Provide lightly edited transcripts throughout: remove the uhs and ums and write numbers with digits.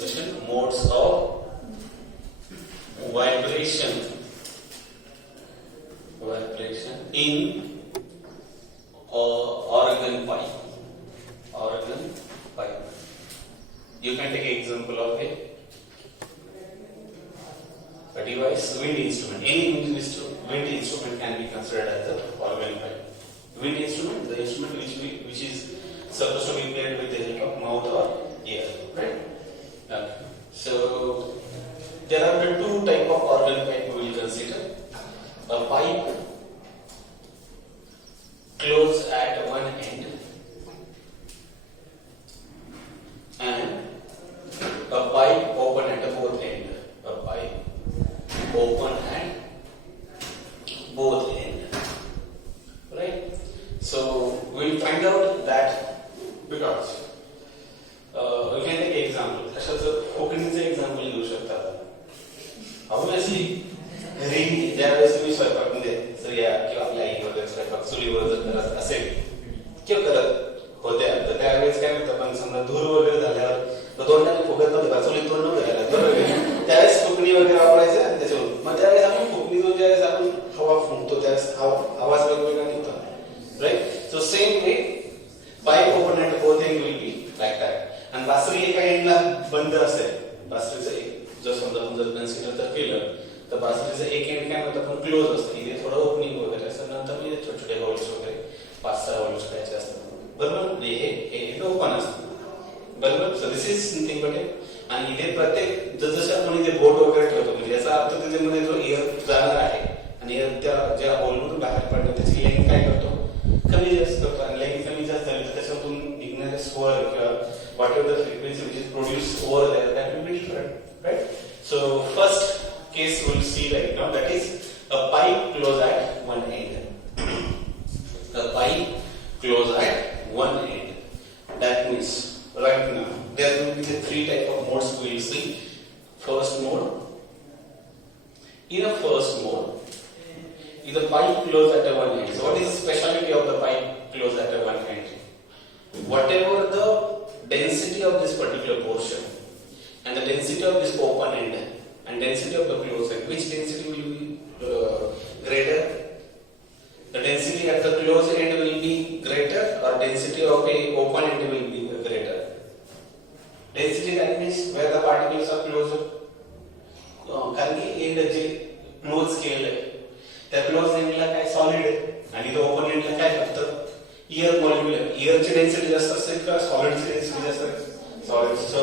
discussion modes of vibration in organ pipe. You can take an example of a device, wind instrument. Any wind instrument can be considered as the organ pipe. Wind instrument, the instrument which is supposed to be played with the help of mouth or ear, right? Okay. So there are the two type of organ pipe we will consider. A pipe closed at one end and a pipe open at both ends. A pipe open at both ends, right? So we'll find out that because we can take example. तसंच कोकणीचे example घेऊ शकता. Obviously घरी ज्यावेळेस तुम्ही स्वयंपाक म्हणजे स्त्रिया किंवा आपल्या आई वगैरे स्वयंपाक चुलीवर जर करत असेल किंवा करत होत्या तर त्यावेळेस काय होतं पण समजा धूर वगैरे झाल्यावर तोंडाने फुगत नव्हते चुलीत तोंड नव्हतं घालत बरोबर त्यावेळेस फुकणी वगैरे वापरायचं आणि त्याच्यावर मग त्यावेळेस आपण फुकणीतून ज्यावेळेस आपण हवा फुंकतो त्यावेळेस आवाज वेगवेगळा निघतो right so same way pipe open and both end will be like that आणि बासरी एका एंडला बंद असेल बासरीचं एक जर समजा आपण जर कन्सिडर तर केलं तर बासरीचं एक एंड काय होतं पण क्लोज असतं इथे थोडं ओपनिंग वगैरे असं नंतर मी छोटे छोटे होल्स वगैरे 5-6 होल्स करायचे असतात बरोबर हे ओपन असतं बरोबर so this is something but आणि इथे प्रत्येक जसं आपण इथे बोट वगैरे ठेवतो म्हणजे याचा अर्थ त्याच्यामध्ये जो एअर जाणार आहे आणि एअर त्या ज्या होलमधून बाहेर पडतो त्याची लेंथ काय करतो कमी जास्त करतो आणि लेंथ कमी जास्त झाली तर त्याच्यातून निघणारे स्वर किंवा whatever the frequency which is produce over there that will be different right so first case we'll see right now that is a pipe closed at one end. A pipe closed at one end. That means right now there will be the three type of modes we will see. First mode. In a first mode, is the pipe closed at one end. So what is the speciality of the pipe closed at one end? Whatever the density of this particular portion and the density of this open end and density of the closed end, which density will be greater? The density at the closed end will be greater or density of a open end will be greater? Density that means where the particles are closer. कारण की and J close केलेलं आहे त्या close एंडला काय solid आहे आणि तो ओपन एंडला काय फक्त एअर मॉलिक्युल एअरची डेन्सिटी जास्त असेल का सॉलिडची डेन्सिटी जास्त असेल solid. So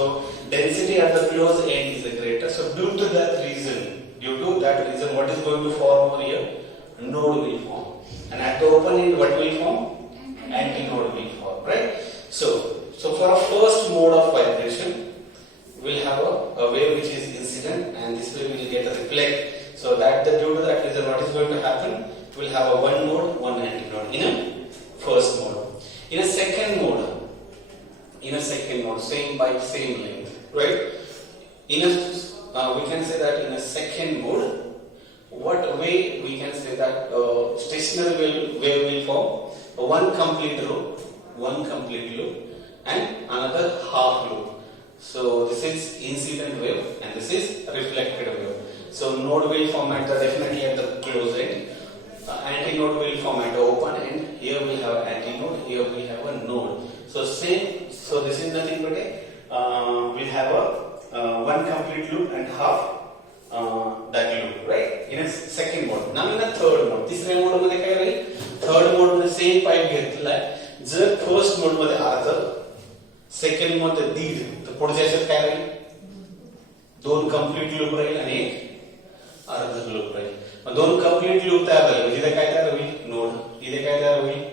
density at the closed end is greater. So due to that reason, what is going to form over here? Node will form. And at the open end, what will form? Antinode will form, right? So for a first mode of vibration, we'll have a wave which is incident, and this wave will get a reflect. So due to that reason, what is going to happen? We'll have a one node, one antinode in a first mode. In a second mode, same pipe, same length, right? We can say that in a second mode, what way we can say that stationary wave will form one complete loop and another half loop. So this is incident wave and this is reflected wave. So node will form definitely at the closed end. Antinode will form at the open end. Here we have antinode, here we have a node. So this is nothing but we have a one complete loop and half that loop, right? In a second mode. Now in a third mode. तिसऱ्या mode मध्ये काय राहील? Third mode मध्ये same pipe घेतलाय. जर first mode मध्ये अर्ध, second mode मध्ये दीड, तर पुढच्या याच्यात काय राहील? दोन complete loop राहील आणि एक अर्ध loop राहील. मग दोन complete loop तयार झाले. इथे काय तयार होईल? Node. इथे काय तयार होईल?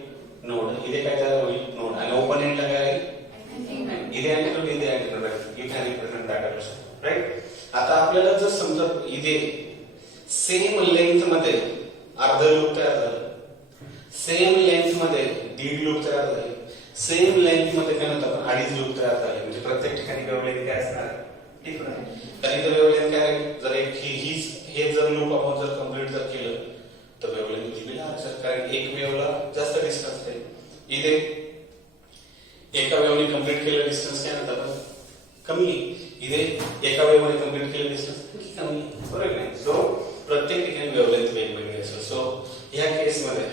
Node. इथे काय तयार होईल? Node. आणि open end ला काय राहील? इथे अँटिनोड इथे अँटिनोड राहील. You can represent that also, right? आता आपल्याला जर समजा इथे सेम लेंथ मध्ये अर्ध लूप तयार झालं, सेम लेंथ मध्ये दीड लूप तयार झाले, सेम लेंथ मध्ये काय म्हणतात आपण अडीच लूप तयार झाले, म्हणजे प्रत्येक ठिकाणी वेव्हलेंथ काय असणार डिफरंट. तर इथे वेव्हलेंथ काय राहील? जर एक हे जर लूप आपण जर कंप्लीट जर केलं तर वेव्हलेंथ विल बी लार्जर, कारण एक वेव्हला जास्त डिस्टन्स आहे. इथे एका वेव्हने कंप्लीट केलेलं डिस्टन्स काय म्हणतात आपण कमी. इधे एका कंप्लीट केले डिस्टन्स कमी बरोबर नाही. सो प्रत्येक ठिकाणी वेवलेंथ वेगवेगळी असेल. सो ह्या केस मध्ये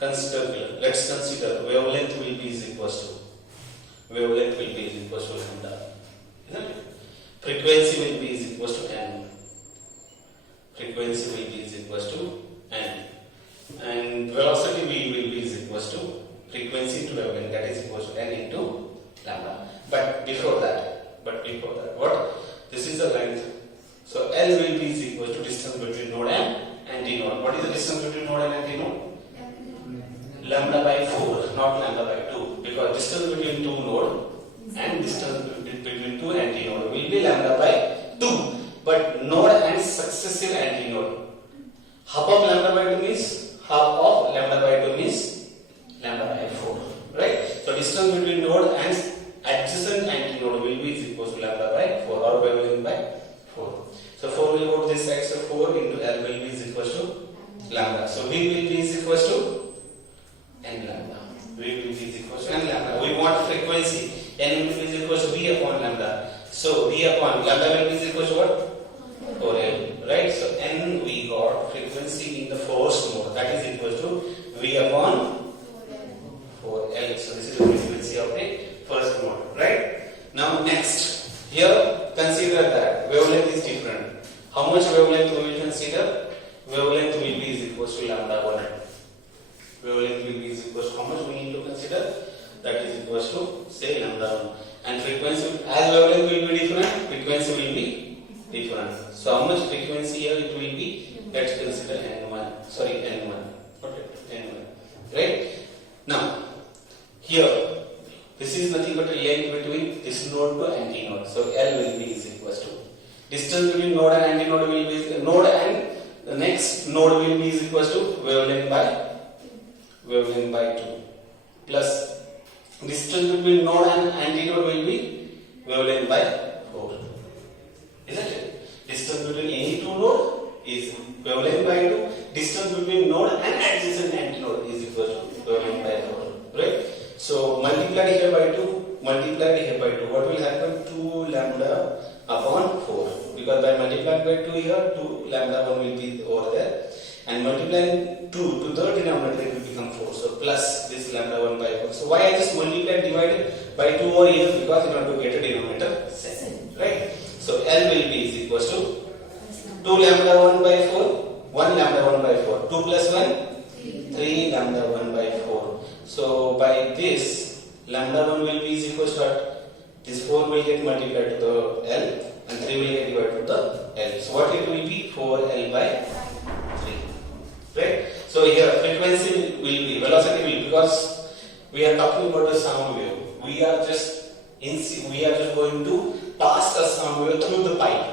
कन्सिडर केलं, let's consider wavelength will be is equals to lambda, isn't it? Frequency will be is equals to n. Frequency will be is equals to n, and velocity v will be is equals to frequency into wavelength, that is equals to n into lambda. But before that, what? This is the length. So L will be is equals to distance between node and antinode. What is the distance between node and antinode? Lambda by 4, not lambda by 2, because distance between two node and distance between two antinode will be lambda by 2. But node and successive antinode, half of lambda by 2 means half of lambda by 2 means lambda by 4, right? So distance between node and adjacent antinode will be is equals to lambda by 4 or wavelength by 4. So 4 will go to this side, so 4 into L will be is equals to lambda. So V will be is equals to n lambda. V will be is equals to n lambda. We want frequency. N will be is equals to V upon lambda. So V upon lambda will be is equals to what? 4L, right? So N we got frequency in the first mode, that is equals to V upon 4L. So this is the frequency of the first mode, right? Now next, here consider that wavelength is different. How much wavelength we will consider? Wavelength will be is equals to lambda 1. Wavelength will be is equals to how much we need to consider? That is equals to say lambda 1. And frequency, as wavelength will be different, frequency will be different. So how much frequency here it will be? Let's consider n1. Sorry, n1. Okay, n1. Right? Now here this is nothing but a length between this node to antinode. So L will be is equals to distance between node and antinode will be node and the next node will be is equals to wavelength by 2 plus distance between node and antinode will be wavelength by 4. Isn't it? Distance between any two node is wavelength by 2. Distance between node and adjacent antinode is equal to wavelength by 4. Right? So multiplied here by 2, multiplied here by 2. What will happen? 2 lambda upon 4. Because by multiplying by 2 here, 2 lambda 1 will be over there. And multiplying 2 to the denominator it will become 4. So plus this lambda 1 by 4. So why I just multiplied divided by 2 over here? Because in order to get a denominator same. Right? So L will be is equals to 2 lambda 1 by 4, 1 lambda 1 by 4. 2 plus 1, 3 lambda 1 by 4. So by this lambda 1 will be is equals to what? This 4 will get multiplied to the L and 3 will get divided to the L. So what it will be? 4L by 3. Right? So here frequency will be, velocity will be, because we are talking about the sound wave. We are just going to pass the sound wave through the pipe.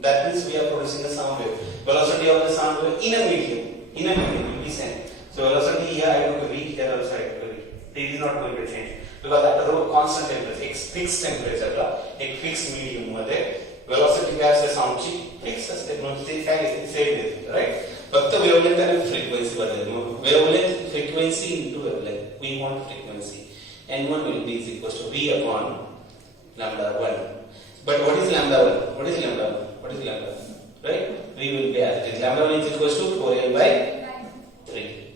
That means we are producing a sound wave. Velocity of the sound wave in a medium will be same. So velocity here I took a V, here also I took a V. It is not going to change because at a constant temperature, fixed temperature, a fixed medium velocity as a sound chip fixed same, right? But the wavelength and frequency, wavelength, frequency into wavelength. We want frequency. N1 will be is equals to V upon lambda 1. But what is lambda 1? What is lambda 1? What is lambda 1? Right? V will be as it is. Lambda 1 is equals to 4L by 3.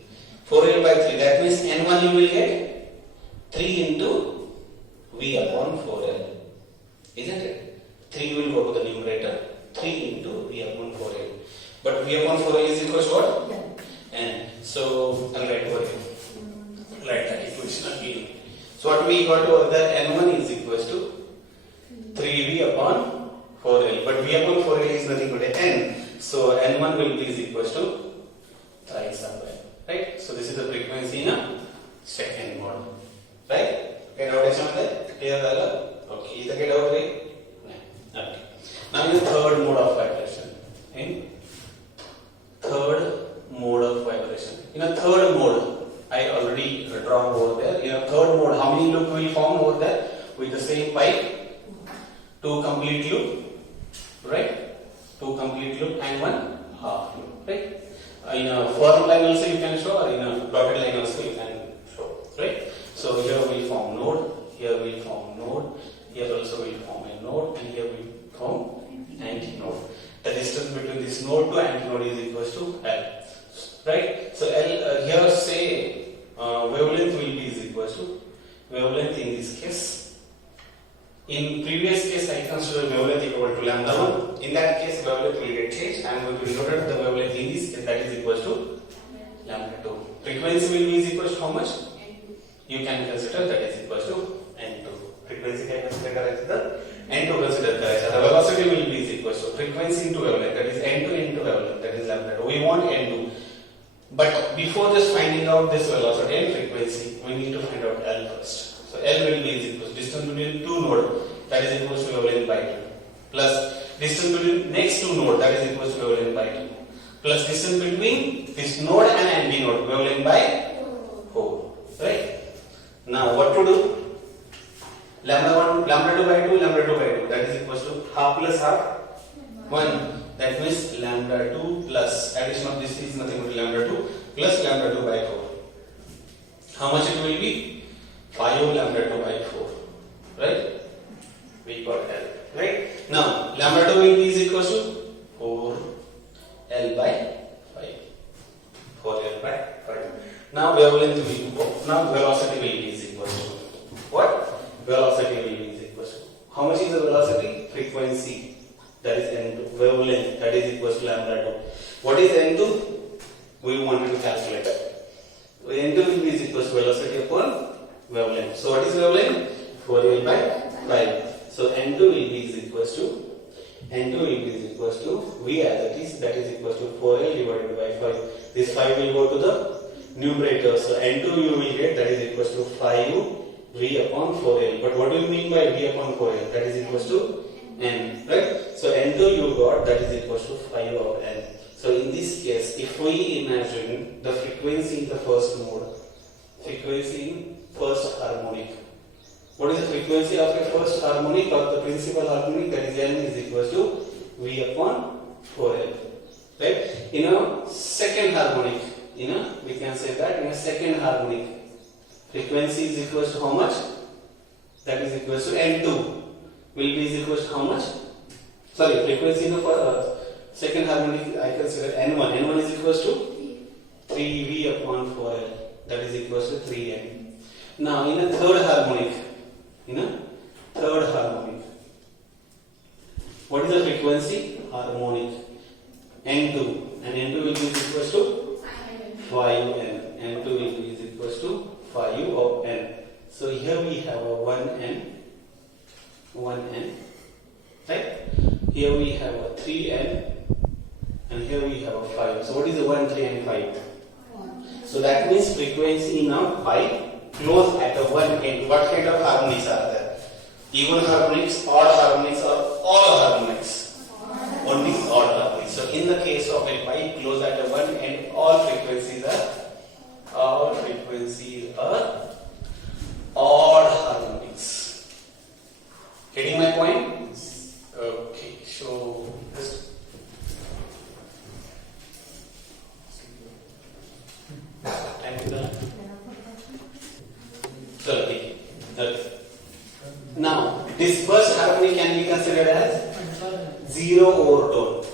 4L by 3. That means N1 you will get 3 into V upon 4L. Isn't it? 3 will go to the numerator. 3 into V upon 4L. But V upon 4L is equals to what? N. So I'll write over here. Write that equation again. So what we got over there? N1 is equals to 3V upon 4L. But V upon 4L is nothing but N. So N1 will be is equals to thrice of L. Right? So this is the frequency in a second mode. Right? Get out of clear? Okay. Either get out of it? Okay. Now in the third mode of vibration. In third mode of vibration. In a third mode, I already drawn over there. In a third mode, how many loop will form over there? With the same pipe, 2 complete loop, right? 2 complete loop and 1 half loop, right? In a forward line also you can show, or in a dotted line also you can show, right? So here we form node, here we form node, here also we form a node, and here we from antinode. The distance between this node to antinode is equal to L. Right? So L here say wavelength will be is equal to wavelength in this case. In previous case I consider wavelength equal to lambda 1. In that case wavelength will get changed. I am going to denote the wavelength in this case, that is equal to lambda 2. Frequency will be is equal to how much? You can consider that is equal to N2. Frequency can consider as the N2 consider as the velocity will be is equal to frequency into wavelength, that is N2 into wavelength, that is lambda 2. We want N2. But before just finding out this velocity and frequency, we need to find out L first. So L will be is equal to distance between two nodes, that is equal to wavelength by 2, plus distance between next two nodes, that is equal to wavelength by 2, plus distance between this node and antinode, wavelength by 4. Right? Now what to do? Lambda 1, lambda 2 by 2, lambda 2 by 2, that is equal to half plus half 1. That means lambda 2 plus addition of this is nothing but lambda 2 plus lambda 2 by 4. How much it will be? 5 lambda 2 by 4. Right? We got L. Right? Now lambda 2 will be is equal to 4 L by 5. 4 L by 5. Now wavelength will be, now velocity will be is equal to what? Velocity will be is equal to how much is the velocity? Frequency. That is N2. Wavelength, that is equal to lambda 2. What is N2? We wanted to calculate. N2 will be is equal to velocity upon wavelength. So what is wavelength? 4L by 5. So N2 will be is equal to N2 will be is equal to V as that is equal to 4L divided by 5. This 5 will go to the numerator. So N2 you will get that is equal to 5 V upon 4L. But what do you mean by V upon 4L? That is equal to N, right? So N2 you got that is equal to 5 of N. So in this case, if we imagine the frequency in the first mode, frequency in first harmonic. What is the frequency of a first harmonic or the principal harmonic? That is N is equal to V upon 4L. Right? In a second harmonic, we can say that in a second harmonic, frequency is equal to how much? That is equal to N2. Will be is equal to how much? Sorry, frequency in the second harmonic I consider N1. N1 is equal to 3V upon 4L. That is equal to 3N. Now in a third harmonic, what is the frequency? Harmonic. N2. And N2 will be equal to 5N. N2 will be equal to 5 of N. So here we have a 1N. Right? Here we have a 3N and here we have a 5. So what is the 1, 3 and 5? 1. So that means frequency now 5 close at the 1 end. What kind of harmonics are there? Even harmonics, odd harmonics or all harmonics? Only odd harmonics. So in the case of a 5 close at the 1 end, all frequencies are odd harmonics. Getting my point? Okay, so this time is done. So okay. Now this first harmony can be considered as zero overtone.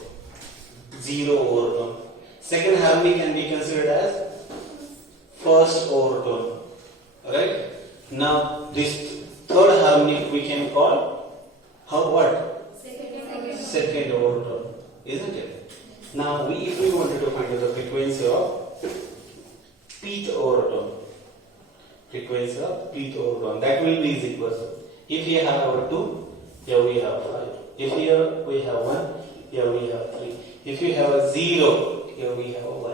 Second harmony can be considered as first overtone. Right? Now this third harmonic we can call what? Second overtone, isn't it? Now if we wanted to find the frequency of pth overtone, that will be is equal to, if here have 2, here we have 5. If here we have 1, here we have 3. If you have a 0, here we have a 1.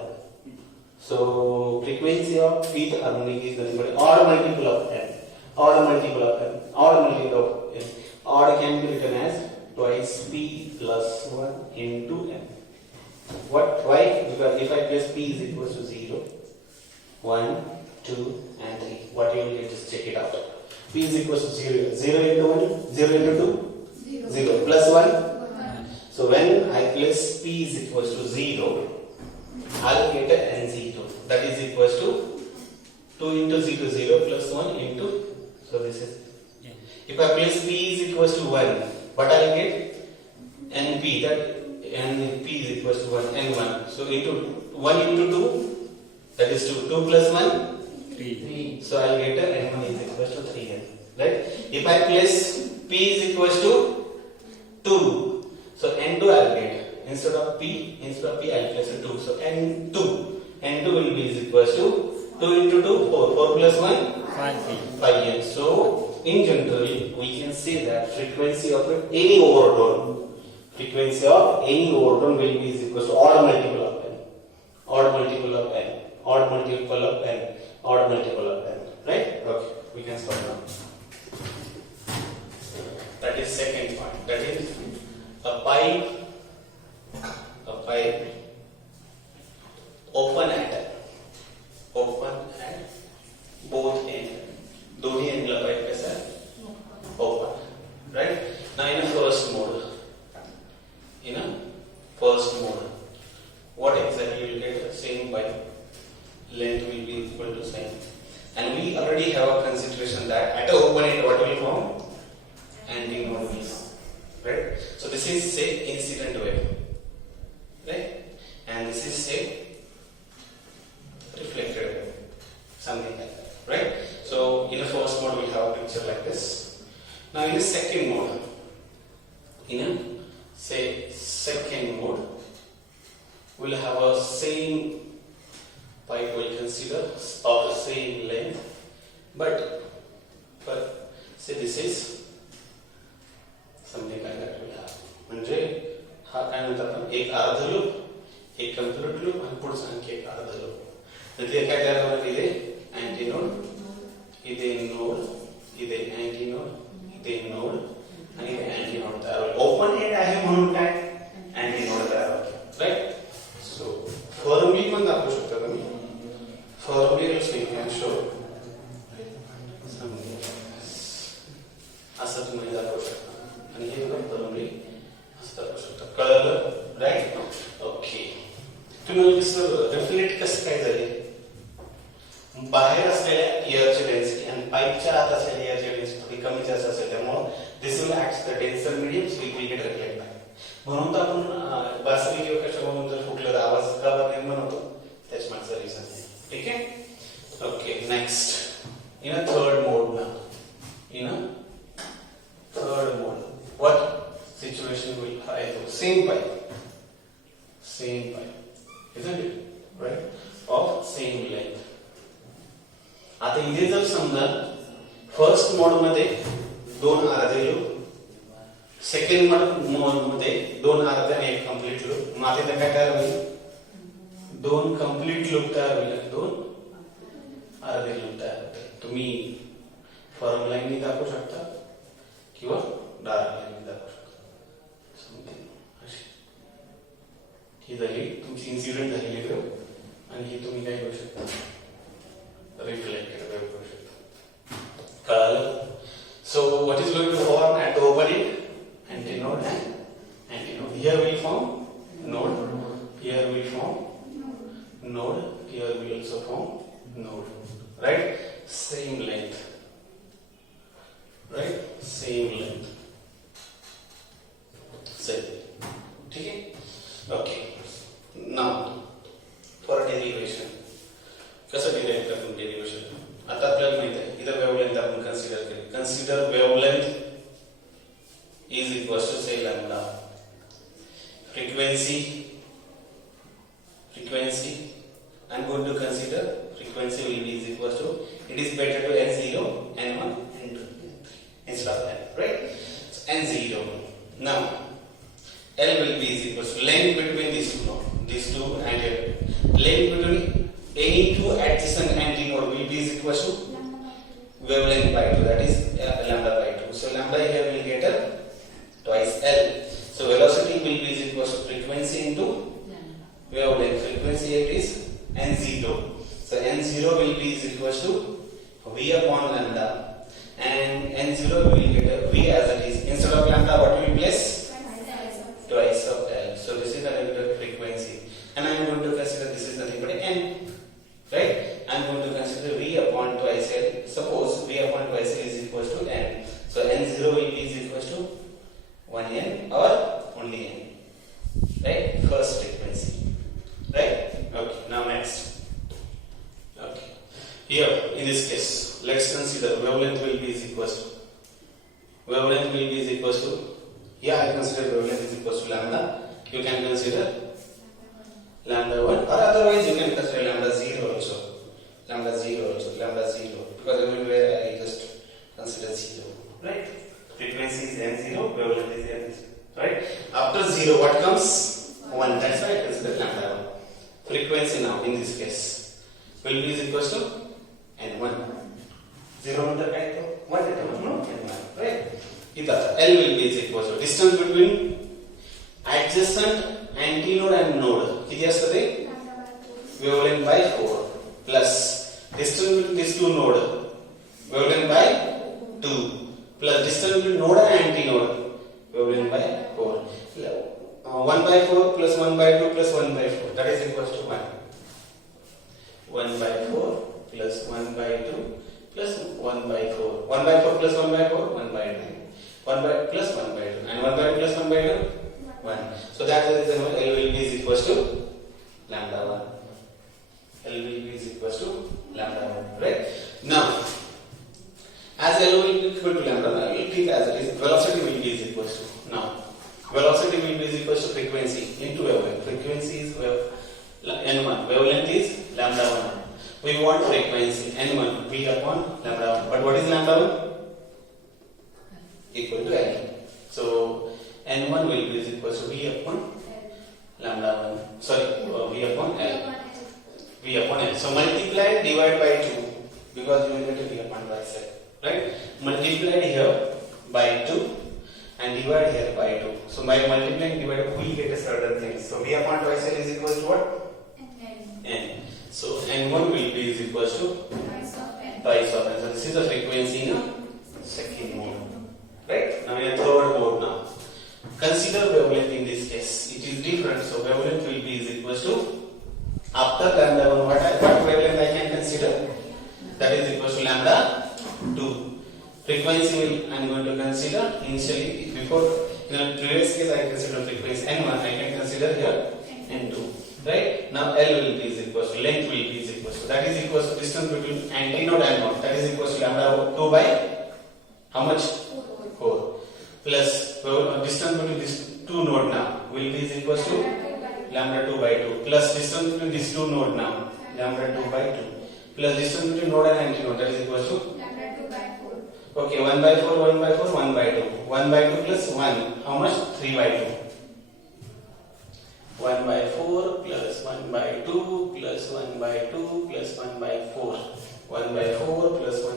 So frequency of pth harmonic is nothing but odd multiple of n. Odd can be written as twice p plus 1 into n. Why? Because if I place p is equal to 0, 1, 2 and 3. What you will get, just check it out. P is equal to 0. 0 into 1, 0 into 2, 0 plus 1. So when I place p is equal to 0, I'll get an n0. That is equal to 2 into 0, 0 plus 1 into, so this is, if I place p is equal to 1, what I'll get? NP, that NP is equals to 1, N1. So into 1 into 2, that is 2. 2 plus 1? 3. So I'll get a N1 is equals to 3N. Right? If I place P is equals to 2, so N2 I'll get. Instead of P I'll place a 2. So N2 will be is equals to 2 into 2, 4. 4 plus 1? 5N. So in general, we can say that frequency of any overtone will be is equals to odd multiple of n, odd multiple of n, odd multiple of n, odd multiple of n. Right? Okay, we can stop now. That is second point. That is a pipe open at both ends. दोन्ही एंडला pipe कैसा है? Open. Right? Now in a first mode, what exactly you will get? Same pipe length will be equal to same, and we already have a consideration that at a open end what will form? Antinode waves. Right? So this is say incident wave, right? And this is say reflected wave, something like that. Right? So in the first mode we have a picture like this. Now in the second mode, we'll have a same pipe we'll consider of the same length, but say this is something like that we'll have. म्हणजे हा काय म्हणतात आपण एक अर्ध loop, एक complete loop आणि पुढचा आणखी एक अर्ध लूप. तर ते काय तयार होणार इथे अँटीनोड, इथे नोड, इथे अँटीनोड, इथे नोड आणि इथे अँटीनोड तयार होईल. ओपन एंड आहे म्हणून काय अँटीनोड तयार होतो. राईट? सो फॉर्मली पण दाखवू शकता तुम्ही. Formally also you can show असं तुम्ही दाखवू शकता आणि हे पण फॉर्मली असं दाखवू शकता. कळलं? राईट? ओके. तुम्ही सर डेफिनेट कसं काय झाले? बाहेर असलेल्या एअरची डेन्सिटी आणि पाईपच्या आत असलेल्या एअरची डेन्सिटी थोडी कमी जास्त असेल, त्यामुळे this will act the denser medium, so it will get reflect back. म्हणून तर आपण बासरी किंवा कशावरून जर फुटलं तर आवाज का निर्माण होतो, त्याच मागचं रिझन आहे. ठीक आहे? Okay. Next in a third mode ना, in a third mode what situation will have same pipe, isn't it? Right? Of same length. आता इथे जर समजा फर्स्ट मोड मध्ये दोन अर्धे लूप, सेकंड मोड मध्ये दोन अर्धे आणि एक कंप्लीट लूप, मग आता काय तयार होईल? दोन कंप्लीट लूप तयार होईल, दोन अर्धे लूप तयार होतील. तुम्ही फॉर्म लाईन दाखवू शकता किंवा डार्क लाईन दाखवू शकता. ही झाली तुमची इन्सिडेंट झालेली वेव्ह आणि ही तुम्ही काय करू शकता? Reflected wave करू शकता. कळलं? So what is going to form at the open end? Antinode and antinode. Here will form node. Here will form node. Here will also form node. Right? Same length. Right? Same length. Same. ठीक है? Okay. Now for derivation. कसं derive करतो derivation? आता आपल्याला माहित आहे इधर wavelength आपण कन्सिडर केली. Consider wavelength is equal to say lambda. Frequency I am going to consider frequency will be is equal to, it is better to n0, n1, n2 instead of n, right? So n0. Now L will be is equal to length between these two and length between any two adjacent antinode will be is equal to wavelength by 2, that is lambda by 2. So lambda here will get a twice L. So velocity will be is equal to frequency into wavelength. Frequency it is n0. So n0 will be is equal to v upon lambda, and n0 will get a v as it is. Instead of lambda, what will we place? Twice of L. So this is the frequency, and I am going to consider this is nothing but n. Right? I am going to consider v upon twice L. Suppose v upon twice L is equal to n. So n0 will be is equal to 1n or only n. consider wavelength is equal to lambda. You can consider lambda 1, or otherwise you can consider lambda 0 also. Lambda 0 also, lambda 0. Because everywhere I just consider 0. Right? Frequency is n0, wavelength is n0. Right? After 0, what comes? 1. That's why I consider lambda 1. Frequency now, in this case, will be is equal to n1. 0 meter kind of 1 meter, no? n1. Right? L will be is equal to distance between adjacent antinode and node. Yesterday, wavelength by 4 plus distance between these two nodes, wavelength by 2 plus distance between node and antinode, wavelength by 4. 1 by 4 plus 1 by 2 plus 1 by 4, that is equal to 1. 1 by 4 plus 1 by 2 plus 1 by 4. 1 by 4 plus 1 by 4, 1 by 9. 1 by plus 1 by 2. And 1 by 2 plus 1 by 2, 1. So that's the reason why L will be is equal to lambda 1. L will be is equal to lambda 1. Right? Now, as L will be equal to lambda 1, I will take as it is. Velocity will be is equal to. Now, velocity will be is equal to frequency into wavelength. Frequency is n1. Wavelength is lambda 1. We want frequency n1 v upon lambda 1. But what is lambda 1? Equal to L. So n1 will be is equal to v upon lambda 1. Sorry, v upon L. V upon L. So multiply, divide by 2 because you will get a v upon twice L. Right? Multiply here by 2 and divide here by 2. So by multiplying divided we will get a certain thing. So v upon twice L is equal to what? N. So n1 will be is equal to twice of n. So this is the frequency in second mode. Right? Now in a third mode now. Consider wavelength in this case. It is different. So wavelength will be is equal to after lambda 1 what wavelength I can consider? That is equal to lambda 2. Frequency will I am going to consider initially before in the previous case I consider frequency n1, I can consider here n2. Right? Now L will be is equal to length will be is equal to that is equal to distance between antinode and node, that is equal to lambda 2 by how much? 4 plus distance between these two node now will be is equal to lambda 2 by 2 plus distance between these two node now lambda 2 by 2 plus distance between node and antinode, that is equal to lambda 2 by 4. Okay, 1 by 4, 1 by 4, 1 by 2. 1 by 2 plus 1, how much? 3 by 2. 1 by 4 plus 1 by 2 plus 1 by 2 plus 1 by 4. 1 by 4 plus 1